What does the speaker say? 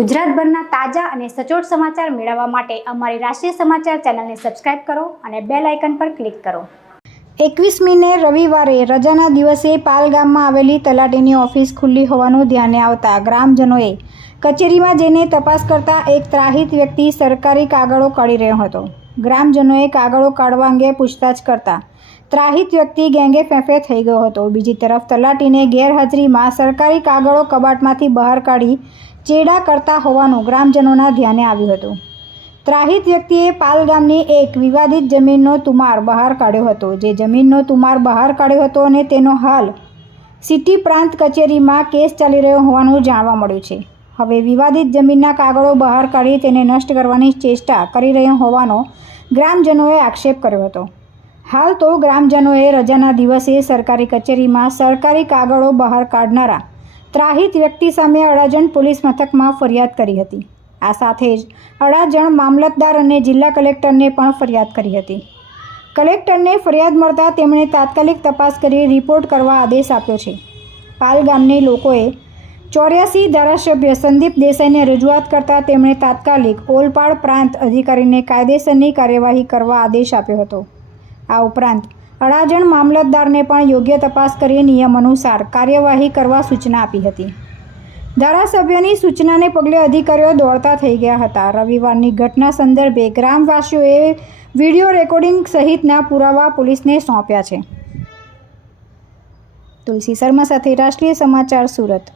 ગુજરાતભરના તાજા અને સચોટ સમાચાર મેળવવા માટે અમારી રાષ્ટ્રીય સમાચાર ચેનલને સબસ્ક્રાઇબ કરો અને બેલ આઇકન પર ક્લિક કરો। 21મીને રવિવારે રજાના દિવસે પાલ ગામમાં આવેલી તલાટીની ઓફિસ ખુલ્લી હોવાનું ધ્યાને આવતા ગ્રામજનોએ કચેરીમાં જઈને તપાસ કરતા એક ત્રાહિત વ્યક્તિ સરકારી કાગળો કાઢી રહ્યો હતો। ગ્રામજનોએ કાગળો કાઢવા અંગે પૂછતાછ કરતા ત્રાહિત વ્યક્તિ ગેંગે ફેંફે થઈ ગયો હતો। બીજી તરફ તલાટીને ગેરહાજરીમાં સરકારી કાગળો કબાટમાંથી બહાર કાઢી ચેડા કરતા હોવાનું ગ્રામજનોના ધ્યાને આવ્યું હતું। ત્રાહિત વ્યક્તિએ પાલ ગામની એક વિવાદિત જમીનનો તુમાર બહાર કાઢ્યો હતો, જે જમીનનો તુમાર બહાર કાઢ્યો હતો અને તેનો હાલ સિટી પ્રાંત કચેરીમાં કેસ ચાલી રહ્યો હોવાનું જાણવા મળ્યું છે। હવે વિવાદિત જમીનના કાગળો બહાર કાઢી તેને નષ્ટ કરવાની ચેષ્ટા કરી રહ્યો હોવાનો ગ્રામજનોએ આક્ષેપ કર્યો હતો। હાલ તો ગ્રામજનોએ રજાના દિવસે સરકારી કચેરીમાં સરકારી કાગળો બહાર કાઢનારા ત્રાહિત વ્યક્તિ સામે અડાજણ પોલીસ મથકમાં ફરિયાદ કરી હતી। આ સાથે જ અડાજણ મામલતદાર અને જિલ્લા કલેક્ટરને પણ ફરિયાદ કરી હતી। કલેક્ટરને ફરિયાદ મળતા તેમણે તાત્કાલિક તપાસ કરી રિપોર્ટ કરવા આદેશ આપ્યો છે। પાલ ગામની લોકોએ 84 ધારાસભ્ય સંદીપ દેસાઈને રજૂઆત કરતા તેમણે તાત્કાલિક ઓલપાડ પ્રાંત અધિકારીને કાયદેસરની કાર્યવાહી કરવા આદેશ આપ્યો હતો। આ ઉપરાંત અડાજણ મામલતદારને પણ યોગ્ય તપાસ કરી નિયમ અનુસાર કાર્યવાહી કરવા સૂચના આપી હતી। ધારાસભ્યની સૂચનાને પગલે અધિકારીઓ દોડતા થઈ ગયા હતા। રવિવારની ઘટના સંદર્ભે ગ્રામવાસીઓએ વિડીયો રેકોર્ડિંગ સહિતના પુરાવા પોલીસને સોંપ્યા છે। તુલસી શર્મા સાથે રાષ્ટ્રીય સમાચાર, સુરત।